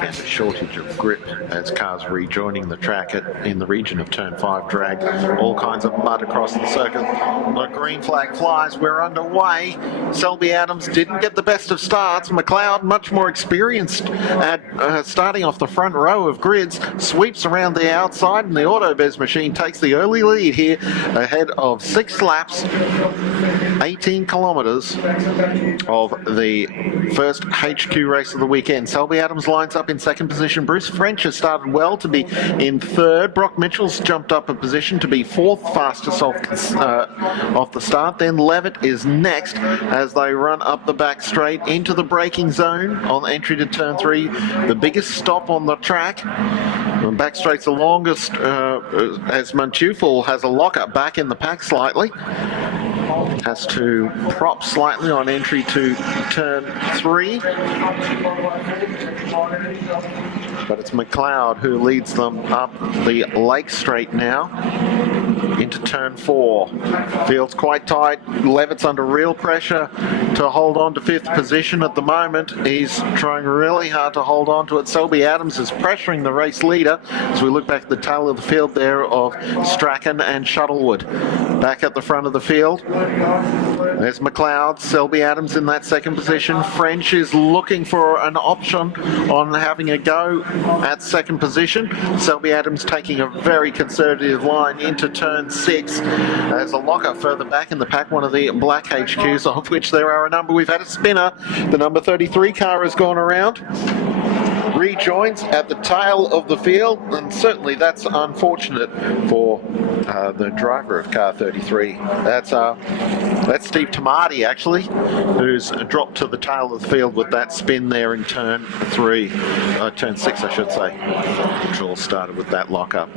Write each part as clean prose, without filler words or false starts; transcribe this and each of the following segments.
and a shortage of grip as cars rejoining the track in the region of turn 5 drag all kinds of mud across the circuit. The green flag flies, we're underway. Selby Adams didn't get the best of starts. McLeod, much more experienced at starting off the front row of grids, sweeps around the outside, and the Autobez machine takes the early lead here ahead of 6 laps, 18 kilometres of the first HQ race of the weekend. Selby Adams lines up in second position. Bruce French has started well to be in third. Brock Mitchell's jumped up a position to be fourth fastest off the start. Then Levitt is next as they run up the back straight into the braking zone on entry to turn 3. The biggest stop on the track. The back straight's the longest as Mantufel has a lockup back in the pack slightly. Has to prop slightly on entry to turn 3. But it's McLeod who leads them up the Lake Straight now into turn 4. Field's quite tight. Levitt's under real pressure to hold on to 5th position at the moment. He's trying really hard to hold on to it. Selby Adams is pressuring the race leader as we look back at the tail of the field there of Strachan and Shuttlewood. Back at the front of the field, there's McLeod. Selby Adams in that second position. French is looking for an option on having a go at second position. Selby Adams taking a very conservative line into turn 6. There's a locker further back in the pack, one of the black HQs, of which there are a number. We've had a spinner. The number 33 car has gone around. Rejoins at the tail of the field, and certainly that's unfortunate for the driver of car 33. That's Steve Tamati actually, who's dropped to the tail of the field with that spin there in turn 6 I should say, which all started with that lockup.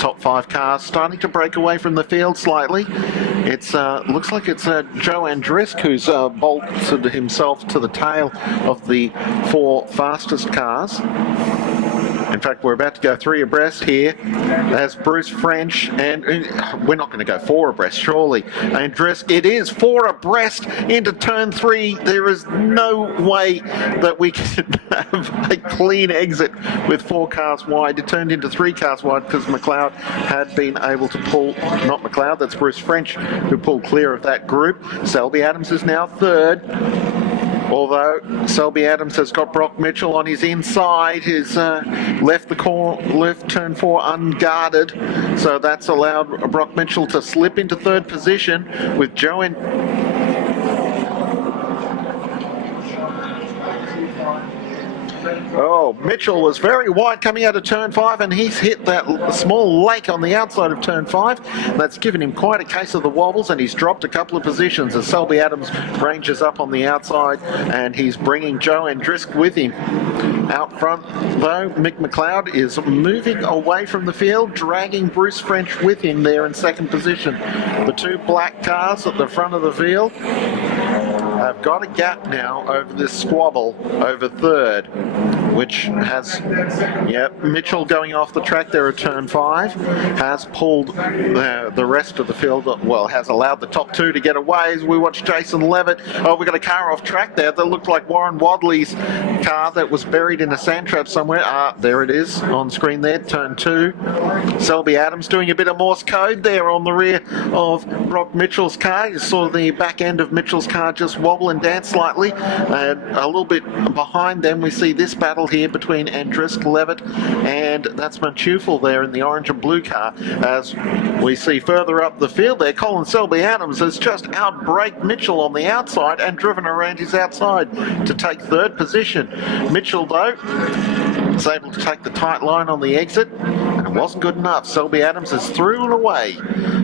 Top 5 cars starting to break away from the field slightly. It's looks like it's Joe Andrisk who's bolted himself to the tail of the 4 fastest cars. In fact, we're about to go 3 abreast here. There's Bruce French, and we're not going to go 4 abreast, surely. Andrisk, it is 4 abreast into turn 3. There is no way that we can have a clean exit with 4 cars wide. It turned into 3 cars wide because McLeod had been able to pull, not McLeod, that's Bruce French who pulled clear of that group. Selby Adams is now 3rd. Although Selby Adams has got Brock Mitchell on his inside, he's left turn 4 unguarded, so that's allowed Brock Mitchell to slip into 3rd position with Joe and Mitchell was very wide coming out of turn 5, and he's hit that small lake on the outside of turn 5. That's given him quite a case of the wobbles, and he's dropped a couple of positions as Selby Adams ranges up on the outside, and he's bringing Joe Andrisk with him. Out front, though, Mick McLeod is moving away from the field, dragging Bruce French with him there in 2nd position. The 2 black cars at the front of the field have got a gap now over this squabble over 3rd, which has, Mitchell going off the track there at turn 5, has pulled the rest of the field, has allowed the top 2 to get away as we watch Jason Levitt. We got a car off track there that looked like Warren Wadley's car that was buried in a sand trap somewhere. There it is on screen there, turn 2. Selby Adams doing a bit of Morse code there on the rear of Brock Mitchell's car. You saw the back end of Mitchell's car just wobble and dance slightly. A little bit behind them we see this battle here between Andrisk, Levitt, and that's Mantufel there in the orange and blue car. As we see further up the field there, Colin Selby Adams has just outbraked Mitchell on the outside and driven around his outside to take 3rd position. Mitchell, though, was able to take the tight line on the exit, and it wasn't good enough. Selby Adams is through and away.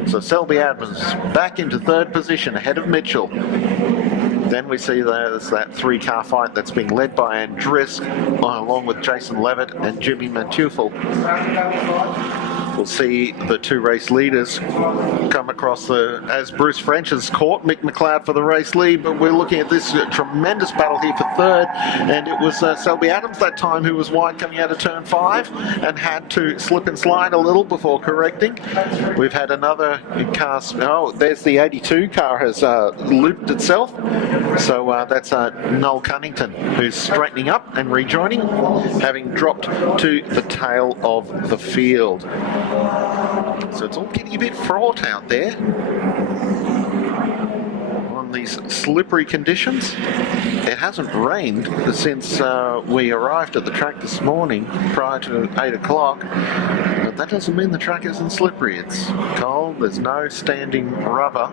So Selby Adams back into 3rd position ahead of Mitchell. Then we see there's that 3-car fight that's being led by Andrisk along with Jason Levitt and Jimmy Mantufel. we'll see the two race leaders come across as Bruce French has caught Mick McLeod for the race lead, but we're looking at this tremendous battle here for third, and it was Selby Adams that time who was wide coming out of turn 5 and had to slip and slide a little before correcting. We've had another car, there's the 82 car has looped itself, so that's Noel Cunnington who's straightening up and rejoining, having dropped to the tail of the field. So it's all getting a bit fraught out there on these slippery conditions. It hasn't rained since we arrived at the track this morning prior to 8 o'clock, but that doesn't mean the track isn't slippery. It's cold, there's no standing rubber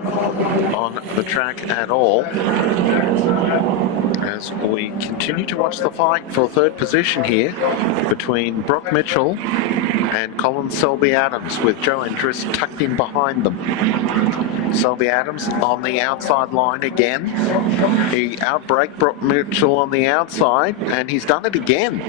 on the track at all. As we continue to watch the fight for third position here between Brock Mitchell and Colin Selby Adams, with Joe Andrus tucked in behind them. Selby Adams on the outside line again. He outbraked Brock Mitchell on the outside, and he's done it again.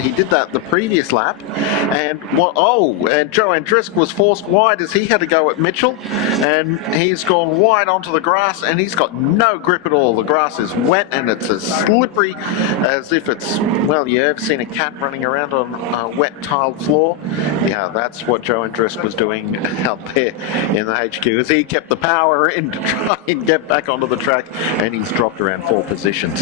He did that the previous lap, and and Joe Andrus was forced wide as he had to go at Mitchell, and he's gone wide onto the grass, and he's got no grip at all. The grass is wet and it's as slippery as if it's, well, you ever seen a cat running around on a wet tiled floor? Yeah, that's what Joe Andrus was doing out there in the HQ, as he kept the power in to try and get back onto the track, and he's dropped around 4 positions.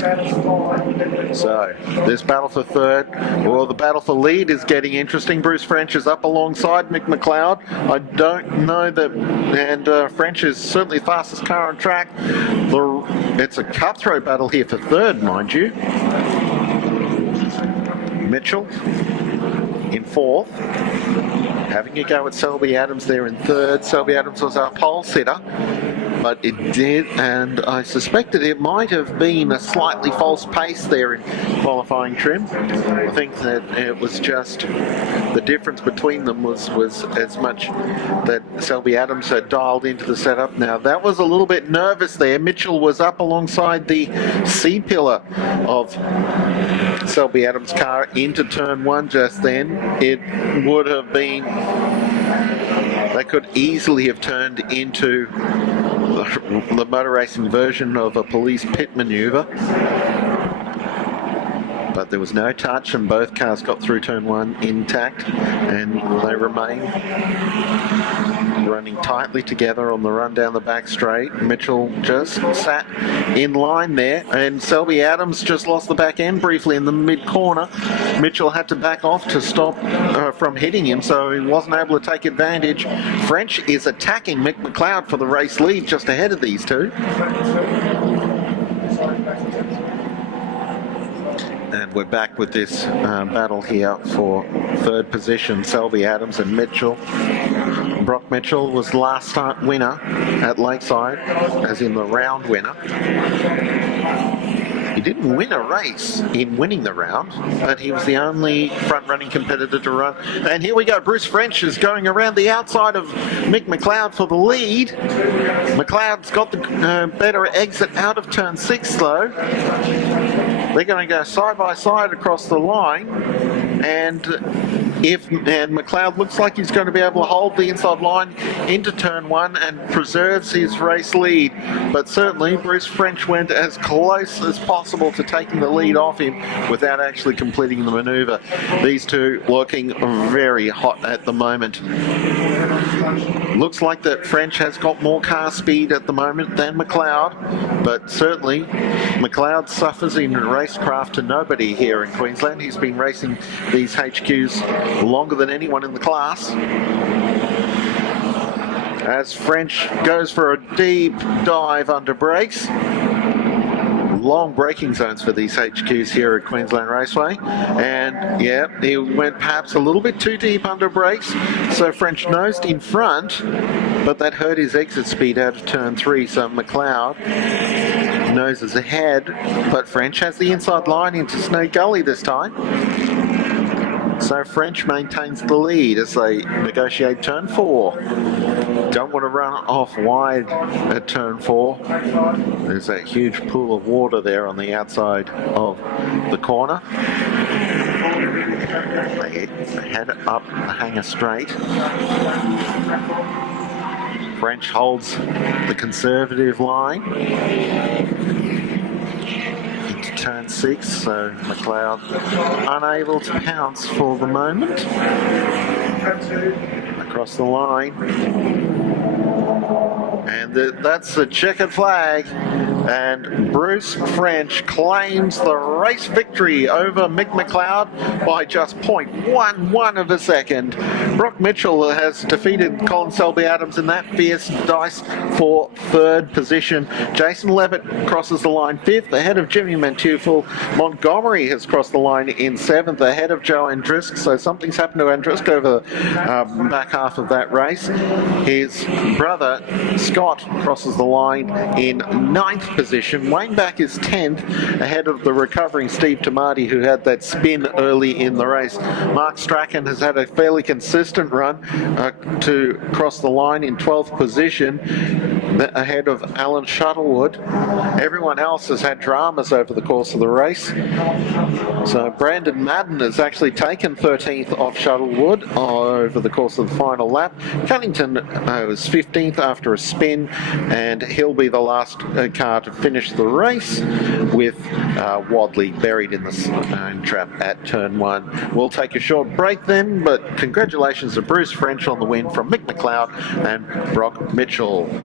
So this battle for third, well, the battle for lead is getting interesting. Bruce French is up alongside Mick McLeod. I don't know that, and French is certainly the fastest car on track. It's a cutthroat battle here for third, mind you. Mitchell in fourth, having a go at Selby Adams there in third. Selby Adams was our pole sitter, but it did, and I suspected it might have been a slightly false pace there in qualifying trim. I think that it was just the difference between them was as much that Selby Adams had dialed into the setup. Now that was a little bit nervous there. Mitchell was up alongside the C-pillar of Selby Adams' car into turn 1 just then. It would have been, they could easily have turned into the motor racing version of a police pit maneuver, but there was no touch, and both cars got through turn 1 intact, and they remain running tightly together on the run down the back straight. Mitchell just sat in line there, and Selby Adams just lost the back end briefly in the mid corner. Mitchell had to back off to stop from hitting him, so he wasn't able to take advantage. French is attacking Mick McLeod for the race lead just ahead of these two. And we're back with this battle here for third position, Selby Adams and Mitchell. Brock Mitchell was last start winner at Lakeside, as in the round winner. He didn't win a race in winning the round, but he was the only front-running competitor to run. And here we go, Bruce French is going around the outside of Mick McLeod for the lead. McLeod's got the better exit out of turn 6 though. They're going to go side by side across the line, and McLeod looks like he's going to be able to hold the inside line into turn 1 and preserves his race lead. But certainly Bruce French went as close as possible to taking the lead off him without actually completing the maneuver. These two looking very hot at the moment. Looks like that French has got more car speed at the moment than McLeod, but certainly McLeod suffers in racecraft to nobody here in Queensland. He's been racing these HQs longer than anyone in the class. As French goes for a deep dive under brakes. Long braking zones for these HQs here at Queensland Raceway, and yeah, he went perhaps a little bit too deep under brakes, so French nosed in front, but that hurt his exit speed out of turn 3, so McLeod noses ahead, but French has the inside line into Snake Gully this time. So French maintains the lead as they negotiate turn 4. Don't want to run off wide at turn 4. There's that huge pool of water there on the outside of the corner. They head up the hanger straight. French holds the conservative line into turn 6, so McLeod unable to pounce for the moment. Across the line. And that's the checkered flag. And Bruce French claims the race victory over Mick McLeod by just 0.11 of a second. Brock Mitchell has defeated Colin Selby-Adams in that fierce dice for 3rd position. Jason Levitt crosses the line 5th, ahead of Jimmy Mantufel. Montgomery has crossed the line in 7th, ahead of Joe Andrisk. So something's happened to Andrisk over the back half of that race. His brother Scott crosses the line in 9th position. Wayne Back is 10th, ahead of the recovering Steve Tamati, who had that spin early in the race. Mark Strachan has had a fairly consistent run to cross the line in 12th position, ahead of Alan Shuttlewood. Everyone else has had dramas over the course of the race. So Brandon Madden has actually taken 13th off Shuttlewood over the course of the final lap. Cunnington was 15th after a spin, and he'll be the last car to finish the race, with Wadley buried in the stone trap at turn 1. We'll take a short break then, but congratulations to Bruce French on the win from Mick McLeod and Brock Mitchell.